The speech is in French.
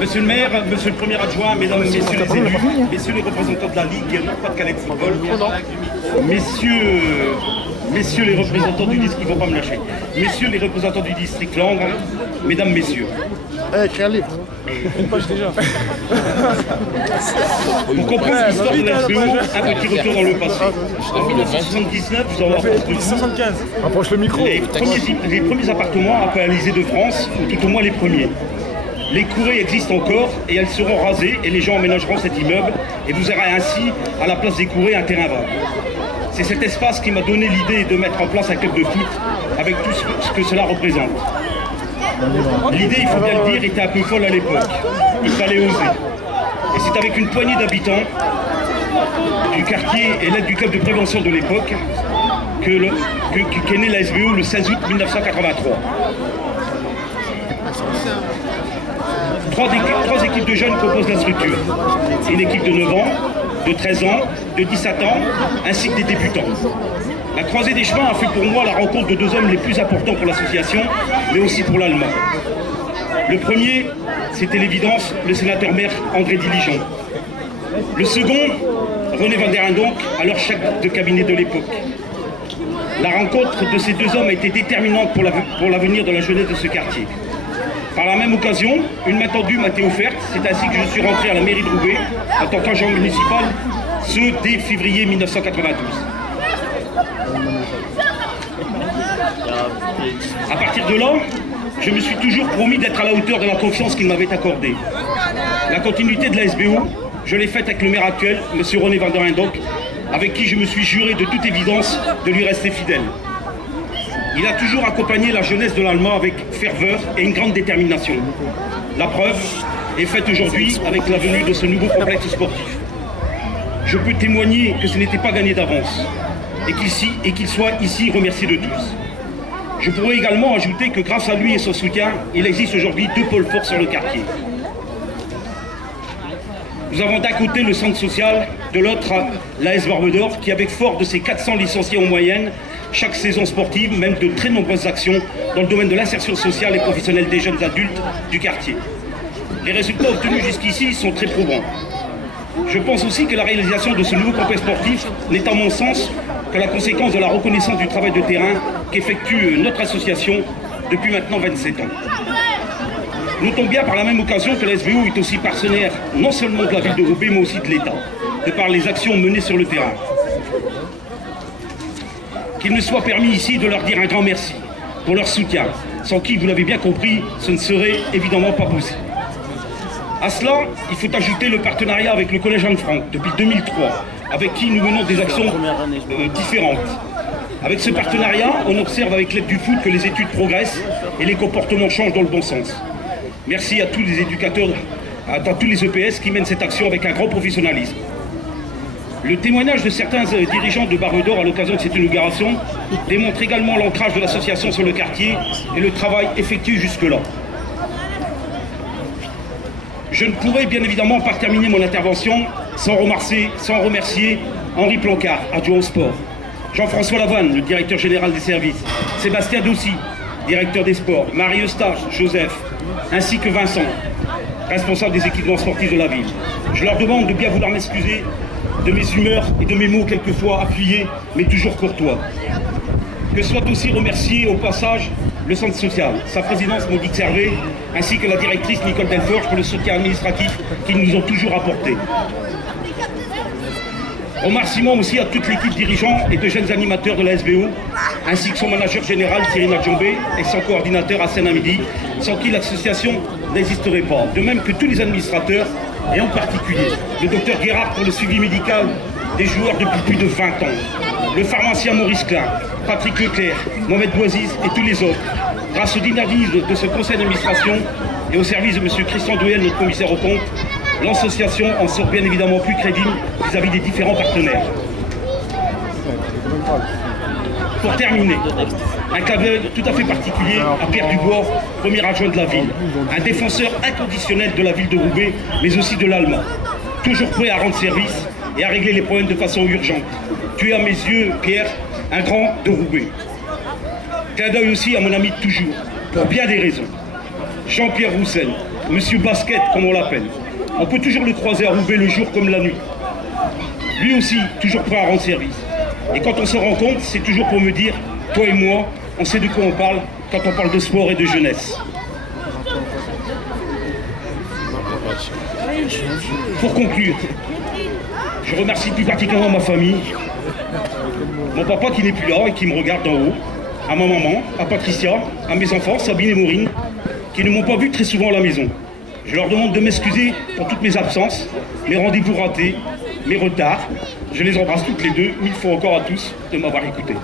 Monsieur le maire, monsieur le premier adjoint, mesdames et messieurs les élus, messieurs les représentants de la Ligue Pas-de-Calais de football, messieurs les représentants du district, ils vont pas me lâcher, messieurs les représentants du district Langres, mesdames, messieurs. Écris un livre. Une page déjà. Pour comprendre l'histoire de la SBO, un petit retour dans le passé. En 1979, vous allez avoir construit 75. Rapproche le micro. Les premiers appartements réalisés de France, ou tout au moins les premiers. Les courées existent encore et elles seront rasées et les gens emménageront cet immeuble et vous aurez ainsi à la place des courées un terrain vague. C'est cet espace qui m'a donné l'idée de mettre en place un club de foot avec tout ce que cela représente. L'idée, il faut bien le dire, était un peu folle à l'époque. Il fallait oser. Et c'est avec une poignée d'habitants du quartier et l'aide du club de prévention de l'époque qu'est née la SBO le 16 août 1983. Trois équipes de jeunes composent la structure. Une équipe de 9 ans, de 13 ans, de 17 ans, ainsi que des débutants. La croisée des chemins a fait pour moi la rencontre de deux hommes les plus importants pour l'association, mais aussi pour l'Allemand. Le premier, c'était l'évidence, le sénateur-maire André Diligent. Le second, René van der Indonck, alors chef de cabinet de l'époque. La rencontre de ces deux hommes a été déterminante pour l'avenir de la jeunesse de ce quartier. Par la même occasion, une main tendue m'a été offerte. C'est ainsi que je suis rentré à la mairie de Roubaix en tant qu'agent municipal, ce dès février 1992. À partir de là, je me suis toujours promis d'être à la hauteur de la confiance qu'il m'avait accordée. La continuité de la SBO, je l'ai faite avec le maire actuel, M. René van der Indonck, avec qui je me suis juré de toute évidence de lui rester fidèle. Il a toujours accompagné la jeunesse de l'Allemand avec ferveur et une grande détermination. La preuve est faite aujourd'hui avec la venue de ce nouveau complexe sportif. Je peux témoigner que ce n'était pas gagné d'avance et qu'il soit ici remercié de tous. Je pourrais également ajouter que grâce à lui et son soutien, il existe aujourd'hui deux pôles forts sur le quartier. Nous avons d'un côté le centre social, de l'autre l'AS Barbe d'Or, qui avec fort de ses 400 licenciés en moyenne, chaque saison sportive mène de très nombreuses actions dans le domaine de l'insertion sociale et professionnelle des jeunes adultes du quartier. Les résultats obtenus jusqu'ici sont très probants. Je pense aussi que la réalisation de ce nouveau complexe sportif n'est à mon sens que la conséquence de la reconnaissance du travail de terrain qu'effectue notre association depuis maintenant 27 ans. Notons bien par la même occasion que la SBO est aussi partenaire non seulement de la ville de Roubaix mais aussi de l'État, de par les actions menées sur le terrain. Qu'il me soit permis ici de leur dire un grand merci pour leur soutien, sans qui, vous l'avez bien compris, ce ne serait évidemment pas possible. À cela, il faut ajouter le partenariat avec le Collège Anne-Franck depuis 2003, avec qui nous menons des actions différentes. Avec ce partenariat, on observe avec l'aide du foot que les études progressent et les comportements changent dans le bon sens. Merci à tous les éducateurs, à tous les EPS qui mènent cette action avec un grand professionnalisme. Le témoignage de certains dirigeants de Barbe d'Or à l'occasion de cette inauguration démontre également l'ancrage de l'association sur le quartier et le travail effectué jusque-là. Je ne pourrais bien évidemment pas terminer mon intervention sans remercier Henri Plancard, adjoint au sport, Jean-François Lavanne, le directeur général des services, Sébastien Dossi, directeur des sports, Marie-Eustache, Joseph, ainsi que Vincent, responsable des équipements sportifs de la ville. Je leur demande de bien vouloir m'excuser de mes humeurs et de mes mots quelquefois appuyés, mais toujours courtois. Que soit aussi remercié au passage le centre social, sa présidence Monique Servet, ainsi que la directrice Nicole Delforge pour le soutien administratif qu'ils nous ont toujours apporté. Remerciements aussi à toute l'équipe dirigeante et de jeunes animateurs de la SBO, ainsi que son manager général Thierry Nadjombe et son coordinateur Hassan Hamidi, sans qui l'association n'existerait pas. De même que tous les administrateurs, et en particulier le docteur Guérard pour le suivi médical des joueurs depuis plus de 20 ans, le pharmacien Maurice Klein, Patrick Leclerc, Mohamed Bouaziz et tous les autres. Grâce au dynamisme de ce conseil d'administration et au service de M. Christian Douel, notre commissaire aux comptes, l'association en sort bien évidemment plus crédible vis-à-vis des différents partenaires. Pour terminer, un clin d'œil tout à fait particulier à Pierre Dubois, premier adjoint de la ville, un défenseur inconditionnel de la ville de Roubaix, mais aussi de l'Allemand, toujours prêt à rendre service et à régler les problèmes de façon urgente. Tu es à mes yeux, Pierre, un grand de Roubaix. Clin d'œil aussi à mon ami de toujours, pour bien des raisons, Jean-Pierre Roussel, Monsieur Basket, comme on l'appelle. On peut toujours le croiser à Roubaix le jour comme la nuit. Lui aussi, toujours prêt à rendre service. Et quand on se rencontre, c'est toujours pour me dire, toi et moi, on sait de quoi on parle quand on parle de sport et de jeunesse. Pour conclure, je remercie plus particulièrement ma famille, mon papa qui n'est plus là et qui me regarde d'en haut, à ma maman, à Patricia, à mes enfants, Sabine et Maureen, qui ne m'ont pas vu très souvent à la maison. Je leur demande de m'excuser pour toutes mes absences, mes rendez-vous ratés, mes retards. Je les embrasse toutes les deux, 1000 fois encore à tous de m'avoir écouté.